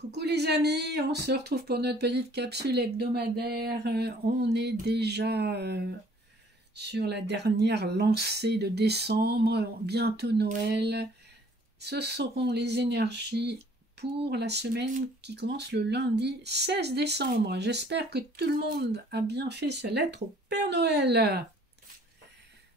Coucou les amis, on se retrouve pour notre petite capsule hebdomadaire. On est déjà sur la dernière lancée de décembre, bientôt Noël. Ce seront les énergies pour la semaine qui commence le lundi 16 décembre. J'espère que tout le monde a bien fait sa lettre au Père Noël.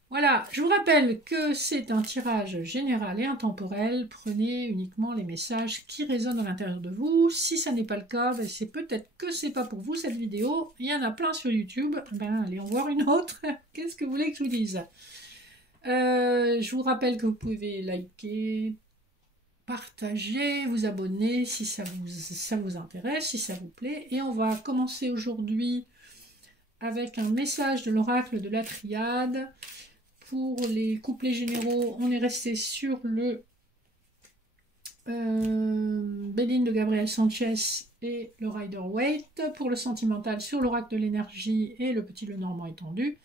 Voilà, je vous rappelle que c'est un tirage général et intemporel. Prenez uniquement les messages qui résonnent à l'intérieur de vous. Si ça n'est pas le cas, ben c'est peut-être que c'est pas pour vous cette vidéo. Il y en a plein sur YouTube. Ben, allez en voir une autre. Qu'est-ce que vous voulez que je vous dise? Je vous rappelle que vous pouvez liker, partager, vous abonner si ça vous intéresse, si ça vous plaît. Et on va commencer aujourd'hui avec un message de l'oracle de la Triade. Pour les couplets généraux, on est resté sur le Béline de Gabriel Sanchez et le Rider-Waite. Pour le sentimental, sur l'oracle de l'énergie et le petit Lenormand étendu.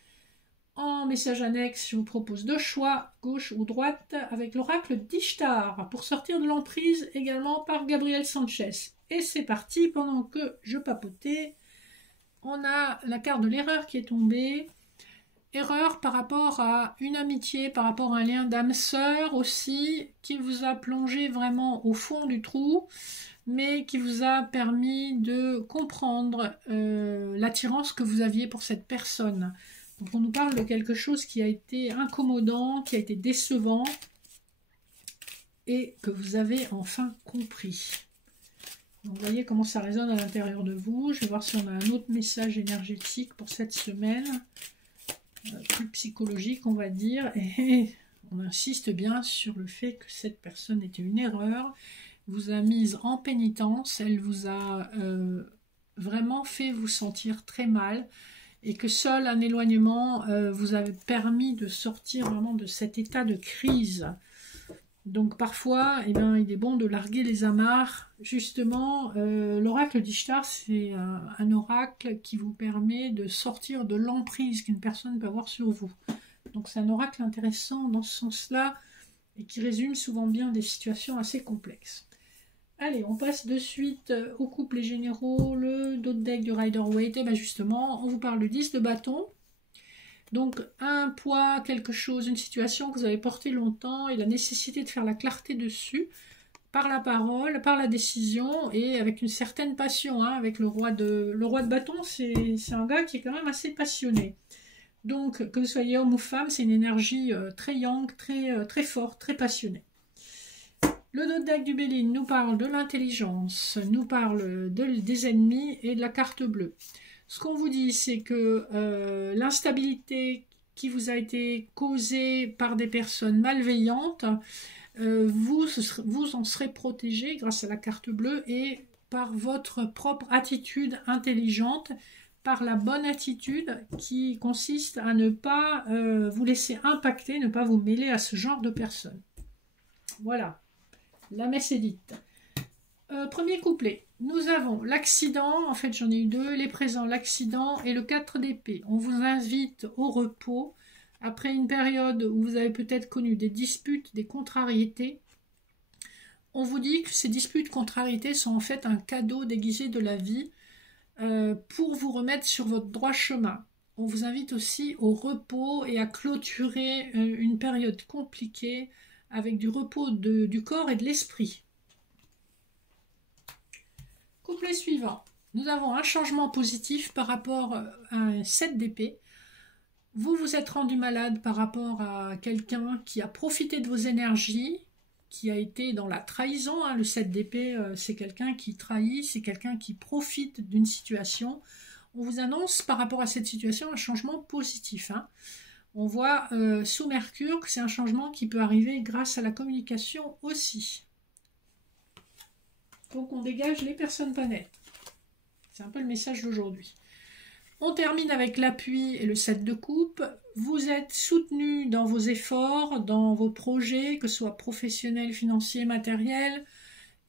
En message annexe, je vous propose deux choix, gauche ou droite, avec l'oracle d'Ishtar, pour sortir de l'emprise également par Gabriel Sanchez. Et c'est parti, pendant que je papotais, on a la carte de l'erreur qui est tombée. Erreur par rapport à une amitié, par rapport à un lien d'âme sœur aussi, qui vous a plongé vraiment au fond du trou, mais qui vous a permis de comprendre l'attirance que vous aviez pour cette personne. Donc on nous parle de quelque chose qui a été incommodant, qui a été décevant, et que vous avez enfin compris. Donc vous voyez comment ça résonne à l'intérieur de vous. Je vais voir si on a un autre message énergétique pour cette semaine. Plus psychologique on va dire, et on insiste bien sur le fait que cette personne était une erreur, vous a mise en pénitence, elle vous a vraiment fait vous sentir très mal, et que seul un éloignement vous a permis de sortir vraiment de cet état de crise. Donc parfois, eh bien, il est bon de larguer les amarres. Justement, l'oracle d'Ishtar, c'est un oracle qui vous permet de sortir de l'emprise qu'une personne peut avoir sur vous. Donc c'est un oracle intéressant dans ce sens-là et qui résume souvent bien des situations assez complexes. Allez, on passe de suite au couple généraux, le dos de deck du Rider-Waite. Et bien justement, on vous parle de 10 de bâton. Donc un poids, quelque chose, une situation que vous avez portée longtemps et la nécessité de faire la clarté dessus par la parole, par la décision et avec une certaine passion. Hein, avec le roi de bâton, c'est un gars qui est quand même assez passionné. Donc que vous soyez homme ou femme, c'est une énergie très yang, très forte, très passionnée. Le dos de deck du Béline nous parle de l'intelligence, nous parle des ennemis et de la carte bleue. Ce qu'on vous dit, c'est que l'instabilité qui vous a été causée par des personnes malveillantes, vous en serez protégé grâce à la carte bleue et par votre propre attitude intelligente, par la bonne attitude qui consiste à ne pas vous laisser impacter, ne pas vous mêler à ce genre de personnes. Voilà, la messe est dite. Premier couplet, nous avons l'accident, en fait j'en ai eu deux, les présents, l'accident et le 4 d'épée. On vous invite au repos après une période où vous avez peut-être connu des disputes, des contrariétés. On vous dit que ces disputes, contrariétés sont en fait un cadeau déguisé de la vie pour vous remettre sur votre droit chemin. On vous invite aussi au repos et à clôturer une période compliquée avec du repos du corps et de l'esprit. Couplet suivant, nous avons un changement positif par rapport à un 7 d'épée. Vous vous êtes rendu malade par rapport à quelqu'un qui a profité de vos énergies, qui a été dans la trahison. Hein. Le 7 d'épée, c'est quelqu'un qui trahit, c'est quelqu'un qui profite d'une situation. On vous annonce par rapport à cette situation un changement positif. Hein. On voit sous Mercure que c'est un changement qui peut arriver grâce à la communication aussi. Donc on dégage les personnes pas nettes. C'est un peu le message d'aujourd'hui. On termine avec l'appui et le 7 de coupe. Vous êtes soutenu dans vos efforts, dans vos projets, que ce soit professionnels, financiers, matériels,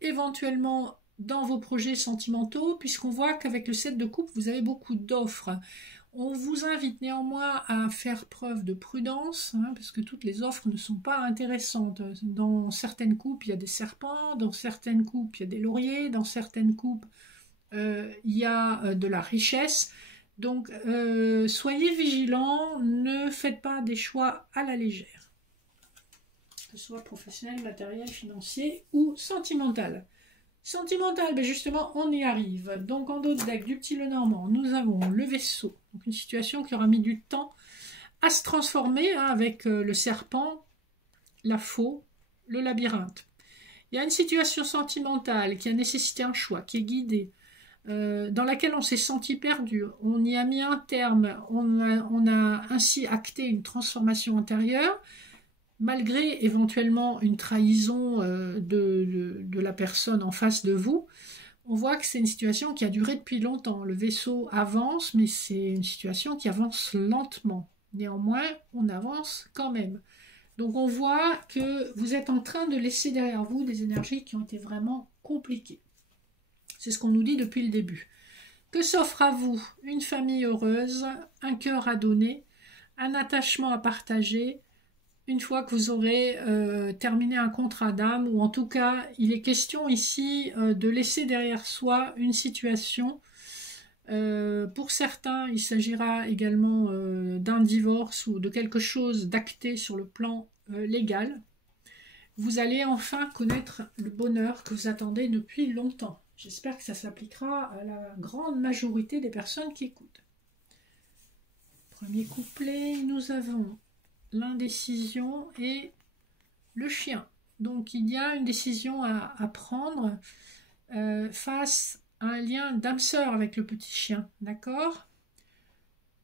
éventuellement dans vos projets sentimentaux, puisqu'on voit qu'avec le 7 de coupe, vous avez beaucoup d'offres. On vous invite néanmoins à faire preuve de prudence, hein, parce que toutes les offres ne sont pas intéressantes. Dans certaines coupes, il y a des serpents, dans certaines coupes, il y a des lauriers, dans certaines coupes, il y a de la richesse. Donc, soyez vigilants, ne faites pas des choix à la légère, que ce soit professionnel, matériel, financier ou sentimental. Sentimental, ben justement, on y arrive. Donc, en d'autres deck du Petit Lenormand, nous avons le vaisseau. Donc, une situation qui aura mis du temps à se transformer, hein, avec le serpent, la faux, le labyrinthe. Il y a une situation sentimentale qui a nécessité un choix, qui est guidée, dans laquelle on s'est senti perdu. On y a mis un terme, on a ainsi acté une transformation intérieure, malgré éventuellement une trahison de la personne en face de vous. On voit que c'est une situation qui a duré depuis longtemps. Le vaisseau avance, mais c'est une situation qui avance lentement. Néanmoins, on avance quand même. Donc on voit que vous êtes en train de laisser derrière vous des énergies qui ont été vraiment compliquées. C'est ce qu'on nous dit depuis le début. Que s'offre à vous une famille heureuse, un cœur à donner, un attachement à partager, une fois que vous aurez terminé un contrat d'âme, ou en tout cas, il est question ici de laisser derrière soi une situation. Pour certains, il s'agira également d'un divorce ou de quelque chose d'acté sur le plan légal. Vous allez enfin connaître le bonheur que vous attendez depuis longtemps. J'espère que ça s'appliquera à la grande majorité des personnes qui écoutent. Premier couplet, nous avons l'indécision et le chien. Donc il y a une décision à prendre face à un lien d'âme sœur avec le petit chien, d'accord?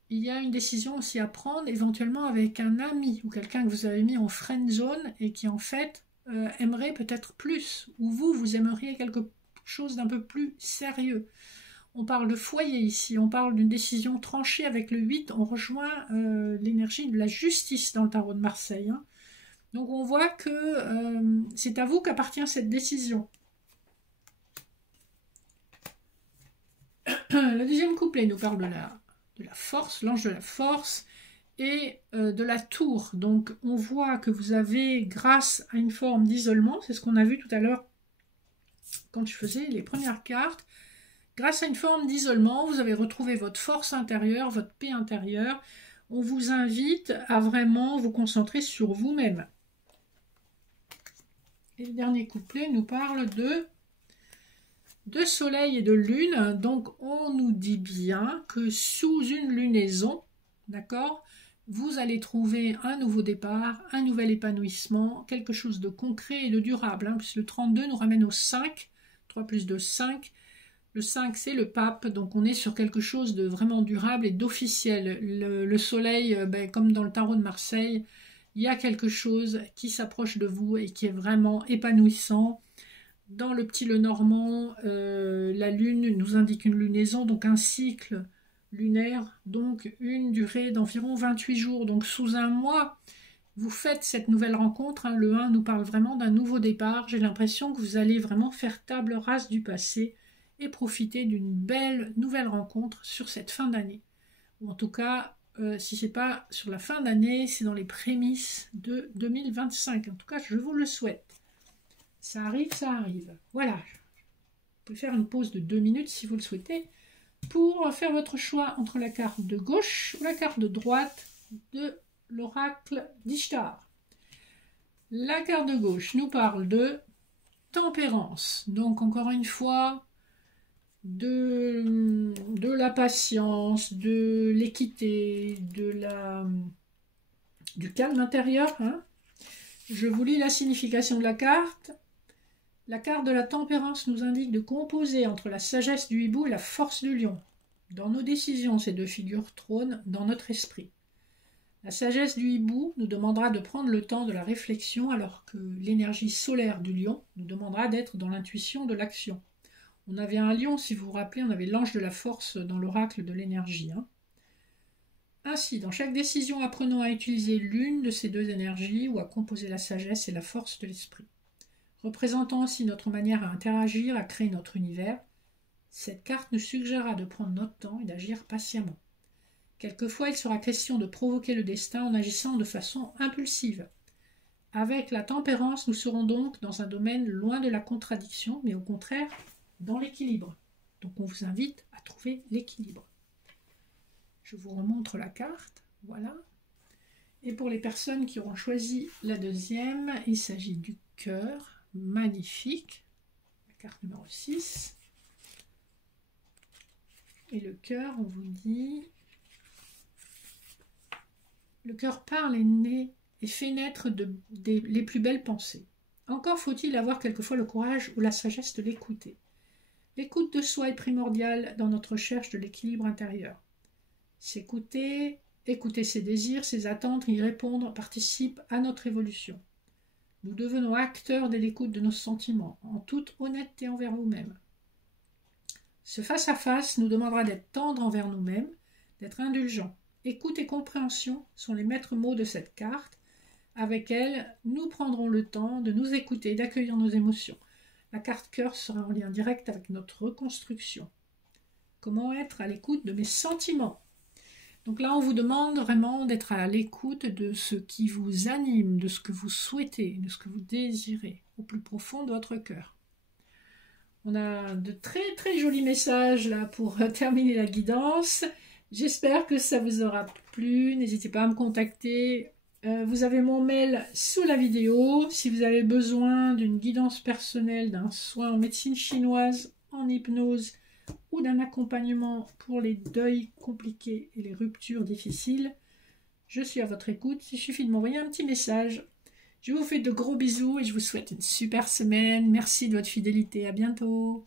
Il y a une décision aussi à prendre éventuellement avec un ami ou quelqu'un que vous avez mis en friend zone et qui en fait aimerait peut-être plus, ou vous aimeriez quelque chose d'un peu plus sérieux. On parle de foyer ici, on parle d'une décision tranchée avec le 8, on rejoint l'énergie de la justice dans le tarot de Marseille. Hein. Donc on voit que c'est à vous qu'appartient cette décision. Le deuxième couplet nous parle de la force, l'ange de la force et de la tour. Donc on voit que vous avez, grâce à une forme d'isolement, c'est ce qu'on a vu tout à l'heure quand je faisais les premières cartes, grâce à une forme d'isolement, vous avez retrouvé votre force intérieure, votre paix intérieure. On vous invite à vraiment vous concentrer sur vous-même. Et le dernier couplet nous parle de soleil et de lune. Donc on nous dit bien que sous une lunaison, d'accord, vous allez trouver un nouveau départ, un nouvel épanouissement, quelque chose de concret et de durable. Hein, puisque le 32 nous ramène au 5, 3 plus 2, 5. Le 5, c'est le pape, donc on est sur quelque chose de vraiment durable et d'officiel. Le soleil, comme dans le tarot de Marseille, il y a quelque chose qui s'approche de vous et qui est vraiment épanouissant. Dans le Petit Lenormand, la lune nous indique une lunaison, donc un cycle lunaire, donc une durée d'environ 28 jours. Donc sous un mois, vous faites cette nouvelle rencontre. Hein. Le 1 nous parle vraiment d'un nouveau départ. J'ai l'impression que vous allez vraiment faire table rase du passé et profiter d'une belle nouvelle rencontre sur cette fin d'année. Ou en tout cas, si ce n'est pas sur la fin d'année, c'est dans les prémices de 2025. En tout cas, je vous le souhaite. Ça arrive, ça arrive. Voilà. Vous pouvez faire une pause de 2 minutes si vous le souhaitez pour faire votre choix entre la carte de gauche ou la carte de droite de l'oracle d'Ishtar. La carte de gauche nous parle de tempérance. Donc encore une fois, de la patience, de l'équité, du calme intérieur. Hein. Je vous lis la signification de la carte. La carte de la tempérance nous indique de composer entre la sagesse du hibou et la force du lion. Dans nos décisions, ces deux figures trônent dans notre esprit. La sagesse du hibou nous demandera de prendre le temps de la réflexion, alors que l'énergie solaire du lion nous demandera d'être dans l'intuition de l'action. On avait un lion, si vous vous rappelez, on avait l'ange de la force dans l'oracle de l'énergie. Hein. Ainsi, dans chaque décision, apprenons à utiliser l'une de ces deux énergies ou à composer la sagesse et la force de l'esprit. Représentant aussi notre manière à interagir, à créer notre univers, cette carte nous suggérera de prendre notre temps et d'agir patiemment. Quelquefois, il sera question de provoquer le destin en agissant de façon impulsive. Avec la tempérance, nous serons donc dans un domaine loin de la contradiction, mais au contraire, dans l'équilibre. Donc on vous invite à trouver l'équilibre. Je vous remontre la carte, voilà. Et pour les personnes qui auront choisi la deuxième, il s'agit du cœur, magnifique, la carte numéro 6. Et le cœur, on vous dit, le cœur parle et naît et fait naître les plus belles pensées. Encore faut-il avoir quelquefois le courage ou la sagesse de l'écouter. L'écoute de soi est primordiale dans notre recherche de l'équilibre intérieur. S'écouter, écouter ses désirs, ses attentes, y répondre participe à notre évolution. Nous devenons acteurs de l'écoute de nos sentiments, en toute honnêteté envers vous-même. Ce face-à-face nous demandera d'être tendres envers nous-mêmes, d'être indulgents. Écoute et compréhension sont les maîtres mots de cette carte. Avec elle, nous prendrons le temps de nous écouter et d'accueillir nos émotions. La carte cœur sera en lien direct avec notre reconstruction. Comment être à l'écoute de mes sentiments? Donc là, on vous demande vraiment d'être à l'écoute de ce qui vous anime, de ce que vous souhaitez, de ce que vous désirez, au plus profond de votre cœur. On a de très très jolis messages là pour terminer la guidance. J'espère que ça vous aura plu. N'hésitez pas à me contacter. Vous avez mon mail sous la vidéo. Si vous avez besoin d'une guidance personnelle, d'un soin en médecine chinoise, en hypnose ou d'un accompagnement pour les deuils compliqués et les ruptures difficiles, je suis à votre écoute. Il suffit de m'envoyer un petit message. Je vous fais de gros bisous et je vous souhaite une super semaine. Merci de votre fidélité. À bientôt.